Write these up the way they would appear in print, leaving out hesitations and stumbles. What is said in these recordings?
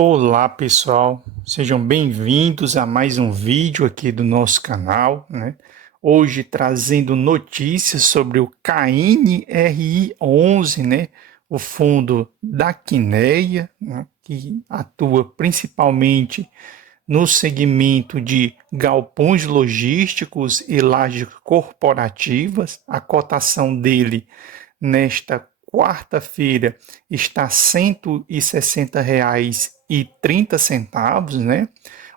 Olá pessoal, sejam bem-vindos a mais um vídeo aqui do nosso canal, né? Hoje trazendo notícias sobre o KNRI11, né? O fundo da Quineia, né? Que atua principalmente no segmento de galpões logísticos e lajes corporativas. A cotação dele nesta quarta-feira está R$ 160,30, né?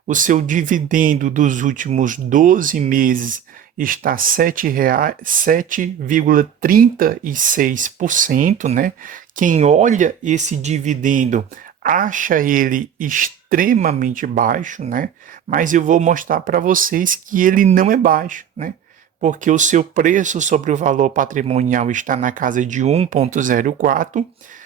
O seu dividendo dos últimos 12 meses está R$ 7,36%, né? Quem olha esse dividendo acha ele extremamente baixo, né? Mas eu vou mostrar para vocês que ele não é baixo, né? Porque o seu preço sobre o valor patrimonial está na casa de 1,04,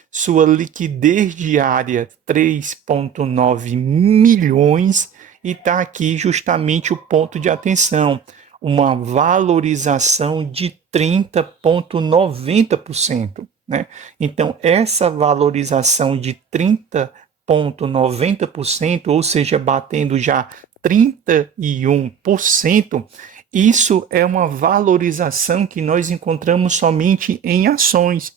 sua liquidez diária 3,9 milhões, e está aqui justamente o ponto de atenção, uma valorização de 30,90%. Né? Então, essa valorização de 30,90%, ou seja, batendo já 31%, isso é uma valorização que nós encontramos somente em ações,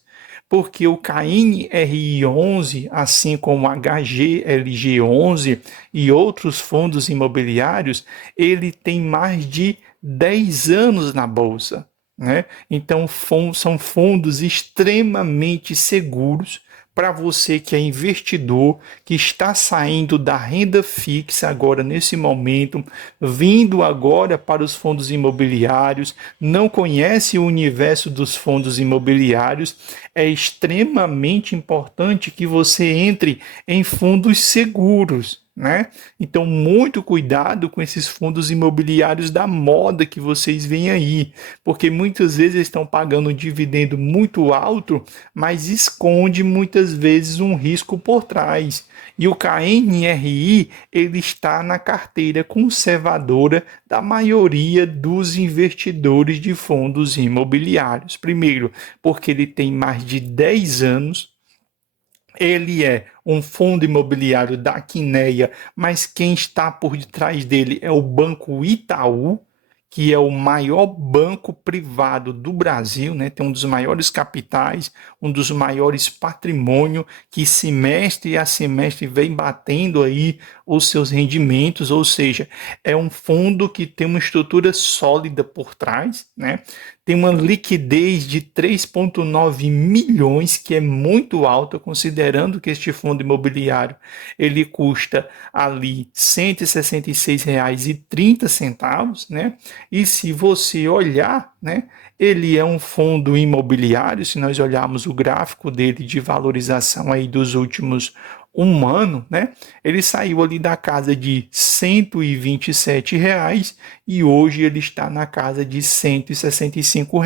porque o KNRI11, assim como o HGLG11 e outros fundos imobiliários, ele tem mais de 10 anos na bolsa, né? Então são fundos extremamente seguros para você que é investidor, que está saindo da renda fixa agora nesse momento, vindo agora para os fundos imobiliários, não conhece o universo dos fundos imobiliários, é extremamente importante que você entre em fundos seguros, né? Então, muito cuidado com esses fundos imobiliários da moda que vocês veem aí, porque muitas vezes eles estão pagando um dividendo muito alto, mas esconde muitas vezes um risco por trás. E o KNRI, ele está na carteira conservadora da maioria dos investidores de fundos imobiliários. Primeiro, porque ele tem mais de 10 anos, ele é um fundo imobiliário da Quineia, mas quem está por detrás dele é o Banco Itaú, que é o maior banco privado do Brasil, né? Tem um dos maiores capitais, um dos maiores patrimônios, que semestre a semestre vem batendo aí os seus rendimentos, ou seja, é um fundo que tem uma estrutura sólida por trás, né? Tem uma liquidez de 3,9 milhões, que é muito alta, considerando que este fundo imobiliário ele custa ali R$ 166,30, né? E se você olhar, né, ele é um fundo imobiliário, se nós olharmos o gráfico dele de valorização aí dos últimos um ano, né? Ele saiu ali da casa de R$ 127 e hoje ele está na casa de R$ 165.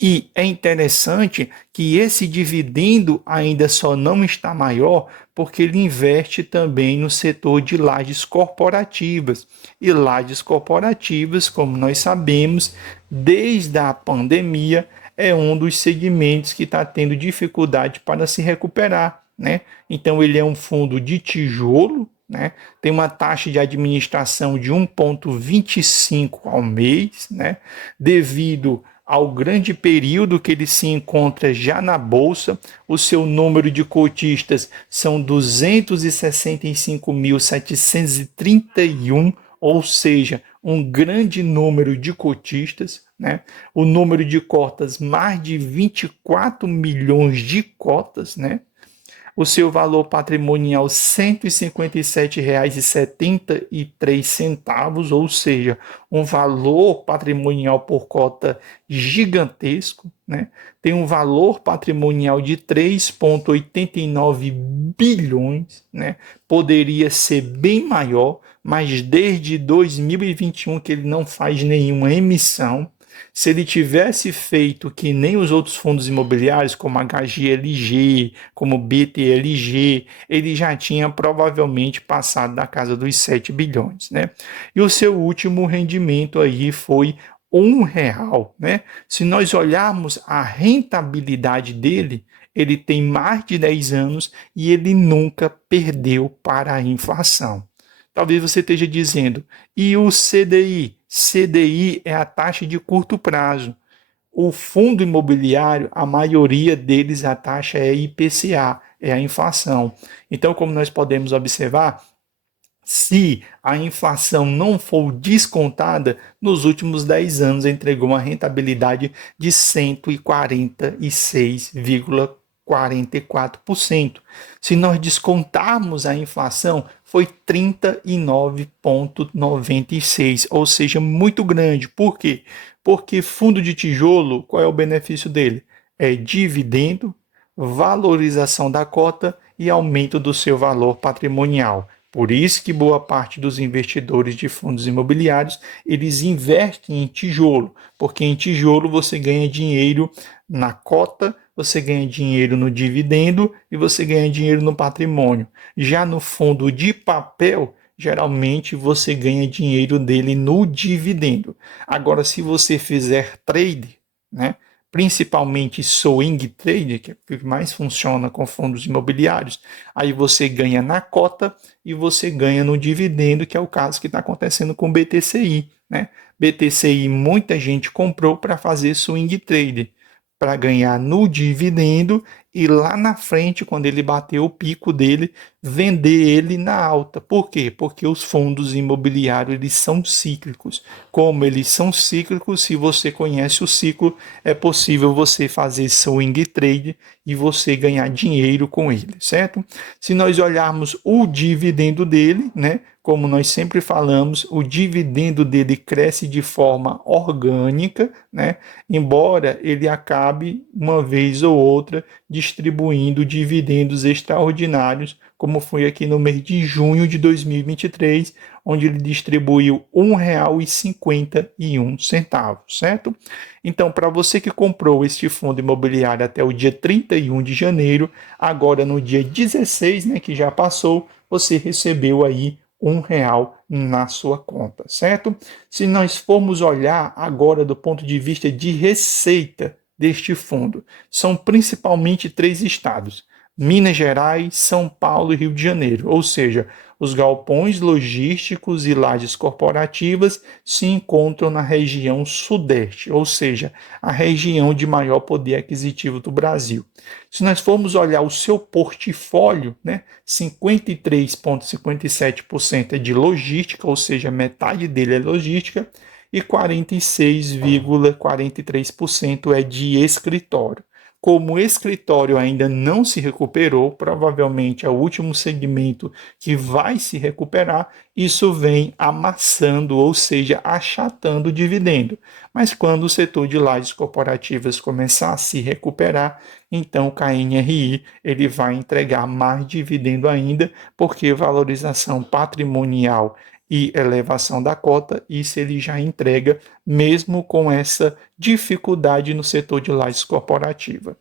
E é interessante que esse dividendo ainda só não está maior porque ele investe também no setor de lajes corporativas. E lajes corporativas, como nós sabemos, desde a pandemia, é um dos segmentos que está tendo dificuldade para se recuperar, né? Então ele é um fundo de tijolo, né? Tem uma taxa de administração de 1,25 ao mês, né? Devido ao grande período que ele se encontra já na bolsa, o seu número de cotistas são 265.731, ou seja, um grande número de cotistas, né? O número de cotas, mais de 24 milhões de cotas, né? O seu valor patrimonial R$ 157,73, ou seja, um valor patrimonial por cota gigantesco, né? Tem um valor patrimonial de 3,89 bilhões, né? Poderia ser bem maior, mas desde 2021 que ele não faz nenhuma emissão. Se ele tivesse feito que nem os outros fundos imobiliários, como HGLG, como BTLG, ele já tinha provavelmente passado da casa dos 7 bilhões, né? E o seu último rendimento aí foi R$ 1, né? Se nós olharmos a rentabilidade dele, ele tem mais de 10 anos e ele nunca perdeu para a inflação. Talvez você esteja dizendo, e o CDI? CDI é a taxa de curto prazo. O fundo imobiliário, a maioria deles, a taxa é IPCA, é a inflação. Então, como nós podemos observar, se a inflação não for descontada, nos últimos 10 anos entregou uma rentabilidade de 146,44%. Se nós descontarmos a inflação, foi 39,96%, ou seja, muito grande. Por quê? Porque fundo de tijolo, qual é o benefício dele? É dividendo, valorização da cota e aumento do seu valor patrimonial. Por isso que boa parte dos investidores de fundos imobiliários, eles investem em tijolo, porque em tijolo você ganha dinheiro na cota, você ganha dinheiro no dividendo e você ganha dinheiro no patrimônio. Já no fundo de papel, geralmente você ganha dinheiro dele no dividendo. Agora, se você fizer trade, né, principalmente swing trade, que é o que mais funciona com fundos imobiliários, aí você ganha na cota e você ganha no dividendo, que é o caso que está acontecendo com o BTCI, né? BTCI muita gente comprou para fazer swing trade, para ganhar no dividendo e lá na frente, quando ele bater o pico dele, vender ele na alta. Por quê? Porque os fundos imobiliários eles são cíclicos. Como eles são cíclicos, se você conhece o ciclo, é possível você fazer swing trade e você ganhar dinheiro com ele, certo? Se nós olharmos o dividendo dele, né? Como nós sempre falamos, o dividendo dele cresce de forma orgânica, né? Embora ele acabe, uma vez ou outra, distribuindo dividendos extraordinários, como foi aqui no mês de junho de 2023, onde ele distribuiu R$ 1,51, certo? Então, para você que comprou este fundo imobiliário até o dia 31 de janeiro, agora no dia 16, né, que já passou, você recebeu aí R$ 1 na sua conta, certo? Se nós formos olhar agora do ponto de vista de receita deste fundo, são principalmente 3 estados: Minas Gerais, São Paulo e Rio de Janeiro, ou seja, os galpões logísticos e lajes corporativas se encontram na região sudeste, ou seja, a região de maior poder aquisitivo do Brasil. Se nós formos olhar o seu portfólio, né, 53,57% é de logística, ou seja, metade dele é logística, e 46,43% é de escritório. Como o escritório ainda não se recuperou, provavelmente é o último segmento que vai se recuperar, isso vem amassando, ou seja, achatando o dividendo. Mas quando o setor de lajes corporativas começar a se recuperar, então o KNRI ele vai entregar mais dividendo ainda, porque valorização patrimonial e elevação da cota, isso ele já entrega, mesmo com essa dificuldade no setor de lajes corporativa.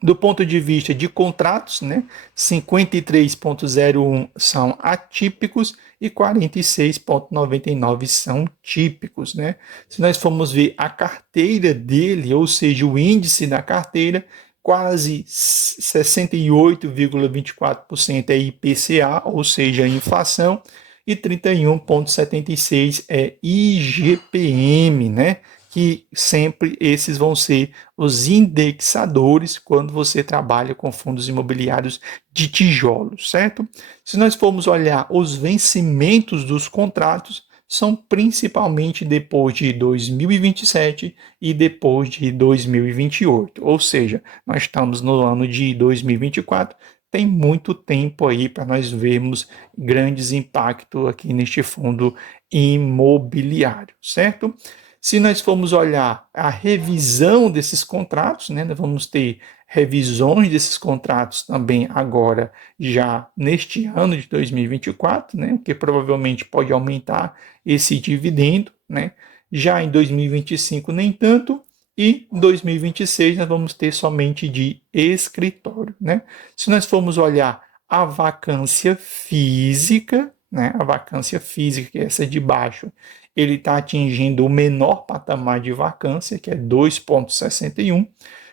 Do ponto de vista de contratos, né, 53,01 são atípicos e 46,99 são típicos, né? Se nós formos ver a carteira dele, ou seja, o índice da carteira, quase 68,24% é IPCA, ou seja, inflação, e 31,76 é IGPM, né? Que sempre esses vão ser os indexadores quando você trabalha com fundos imobiliários de tijolos, certo? Se nós formos olhar os vencimentos dos contratos, são principalmente depois de 2027 e depois de 2028, ou seja, nós estamos no ano de 2024, tem muito tempo aí para nós vermos grandes impactos aqui neste fundo imobiliário, certo? Se nós formos olhar a revisão desses contratos, né, nós vamos ter revisões desses contratos também agora, já neste ano de 2024, né, que provavelmente pode aumentar esse dividendo, né? Já em 2025 nem tanto, e em 2026 nós vamos ter somente de escritório, né? Se nós formos olhar a vacância física, né, a vacância física, que é essa de baixo, ele está atingindo o menor patamar de vacância, que é 2,61,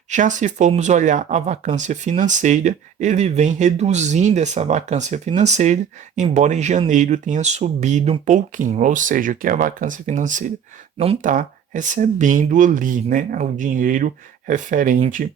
Já se formos olhar a vacância financeira, ele vem reduzindo essa vacância financeira, embora em janeiro tenha subido um pouquinho, ou seja, que a vacância financeira não está recebendo ali, né, o dinheiro referente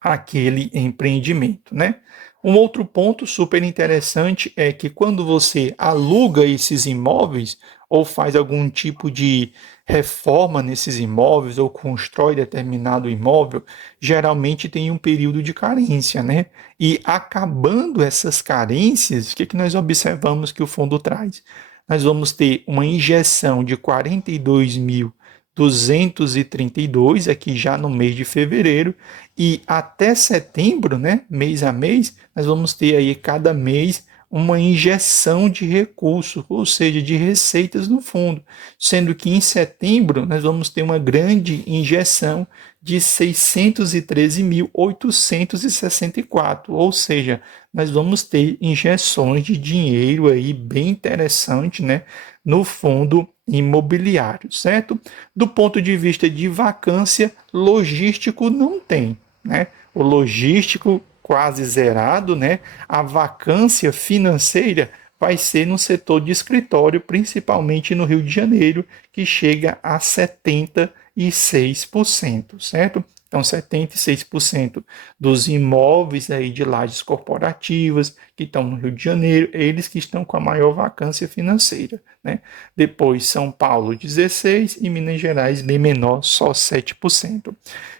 àquele empreendimento, né? Um outro ponto super interessante é que quando você aluga esses imóveis ou faz algum tipo de reforma nesses imóveis ou constrói determinado imóvel, geralmente tem um período de carência, né? E acabando essas carências, o que que nós observamos que o fundo traz? Nós vamos ter uma injeção de 42.232 aqui já no mês de fevereiro e até setembro, né, mês a mês, nós vamos ter aí cada mês uma injeção de recursos, ou seja, de receitas no fundo, sendo que em setembro nós vamos ter uma grande injeção de 613.864, ou seja, nós vamos ter injeções de dinheiro aí bem interessante, né, no fundo imobiliário, certo? Do ponto de vista de vacância, logístico não tem, né? O logístico quase zerado, né? A vacância financeira vai ser no setor de escritório, principalmente no Rio de Janeiro, que chega a 76%, certo? Então, 76% dos imóveis aí de lajes corporativas que estão no Rio de Janeiro, eles que estão com a maior vacância financeira, né? Depois, São Paulo, 16% e Minas Gerais, bem menor, só 7%.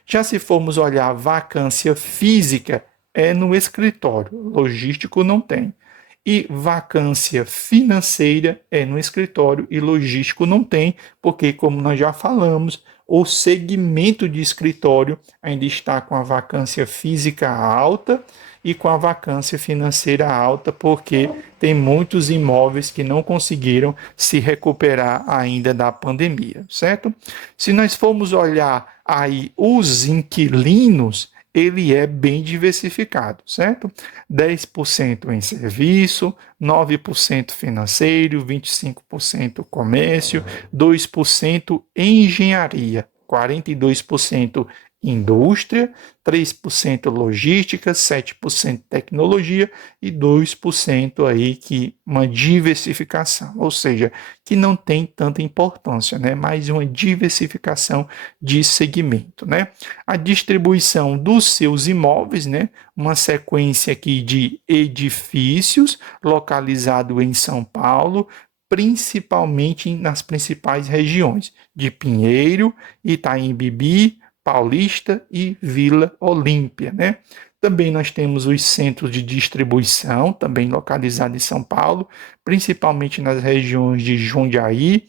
Já se formos olhar a vacância física, é no escritório, logístico não tem. E vacância financeira é no escritório e logístico não tem, porque, como nós já falamos, o segmento de escritório ainda está com a vacância física alta e com a vacância financeira alta, porque tem muitos imóveis que não conseguiram se recuperar ainda da pandemia, certo? Se nós formos olhar aí os inquilinos, ele é bem diversificado, certo? 10% em serviço, 9% financeiro, 25% comércio, 2% engenharia, 42% indústria, 3% logística, 7% tecnologia e 2% aí que uma diversificação, ou seja, que não tem tanta importância, né? Mais uma diversificação de segmento, né? A distribuição dos seus imóveis, né? Uma sequência aqui de edifícios localizado em São Paulo, principalmente nas principais regiões de Pinheiro, Itaim Bibi, Paulista e Vila Olímpia, né? Também nós temos os centros de distribuição, também localizados em São Paulo, principalmente nas regiões de Jundiaí,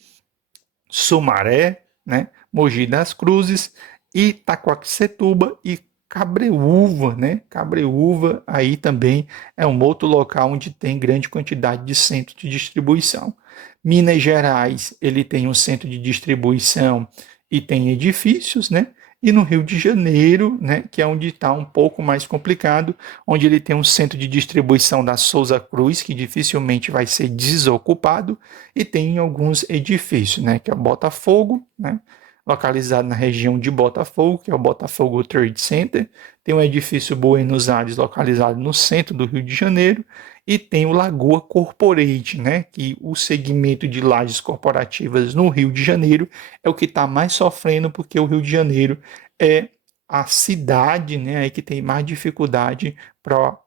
Sumaré, né? Mogi das Cruzes, Itaquaquecetuba e Cabreúva, né? Cabreúva aí também é um outro local onde tem grande quantidade de centros de distribuição. Minas Gerais, ele tem um centro de distribuição e tem edifícios, né? E no Rio de Janeiro, né, que é onde está um pouco mais complicado, onde ele tem um centro de distribuição da Souza Cruz, que dificilmente vai ser desocupado, e tem alguns edifícios, né, que é o Botafogo, né, localizado na região de Botafogo, que é o Botafogo Trade Center, tem o edifício Buenos Aires, localizado no centro do Rio de Janeiro, e tem o Lagoa Corporate, né, que o segmento de lajes corporativas no Rio de Janeiro é o que está mais sofrendo, porque o Rio de Janeiro é a cidade, né, aí que tem mais dificuldade para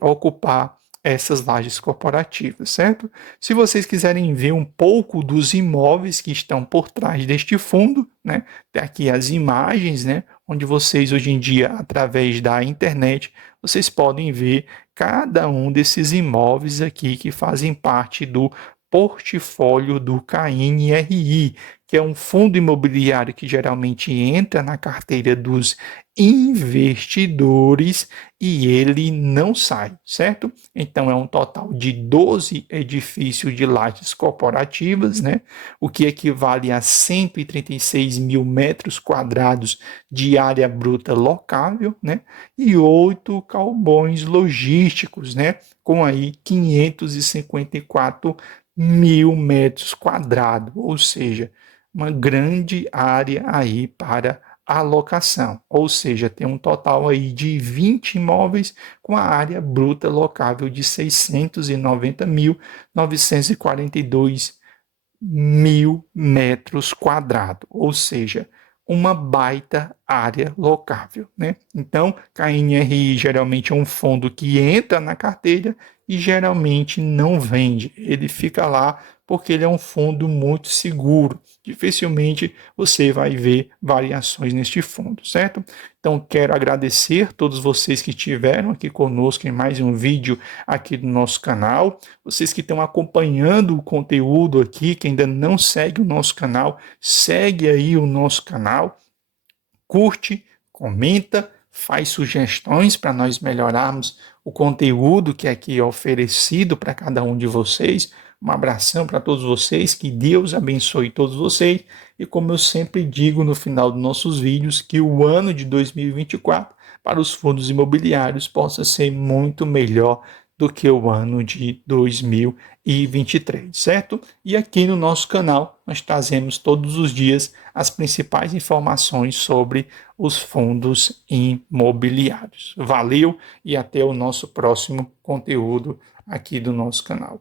ocupar essas lajes corporativas, certo? Se vocês quiserem ver um pouco dos imóveis que estão por trás deste fundo, né, tem aqui as imagens, né, onde vocês hoje em dia, através da internet, vocês podem ver cada um desses imóveis aqui que fazem parte do portfólio do CAINRI, que é um fundo imobiliário que geralmente entra na carteira dos investidores e ele não sai, certo? Então é um total de 12 edifícios de lajes corporativas, né? O que equivale a 136 mil metros quadrados de área bruta locável, né? E 8 galpões logísticos, né? Com aí 554 mil metros quadrados, ou seja, uma grande área aí para alocação, ou seja, tem um total aí de 20 imóveis com a área bruta locável de 690.942 mil metros quadrados, ou seja, uma baita área locável, né? Então, KNRI geralmente é um fundo que entra na carteira e geralmente não vende. Ele fica lá porque ele é um fundo muito seguro. Dificilmente você vai ver variações neste fundo, certo? Então, quero agradecer a todos vocês que estiveram aqui conosco em mais um vídeo aqui do nosso canal. Vocês que estão acompanhando o conteúdo aqui, que ainda não segue o nosso canal, segue aí o nosso canal, curte, comenta, faz sugestões para nós melhorarmos o conteúdo que aqui é oferecido para cada um de vocês. Um abração para todos vocês, que Deus abençoe todos vocês. E como eu sempre digo no final dos nossos vídeos, que o ano de 2024 para os fundos imobiliários possa ser muito melhor do que o ano de 2023, certo? E aqui no nosso canal nós trazemos todos os dias as principais informações sobre os fundos imobiliários. Valeu e até o nosso próximo conteúdo aqui do nosso canal.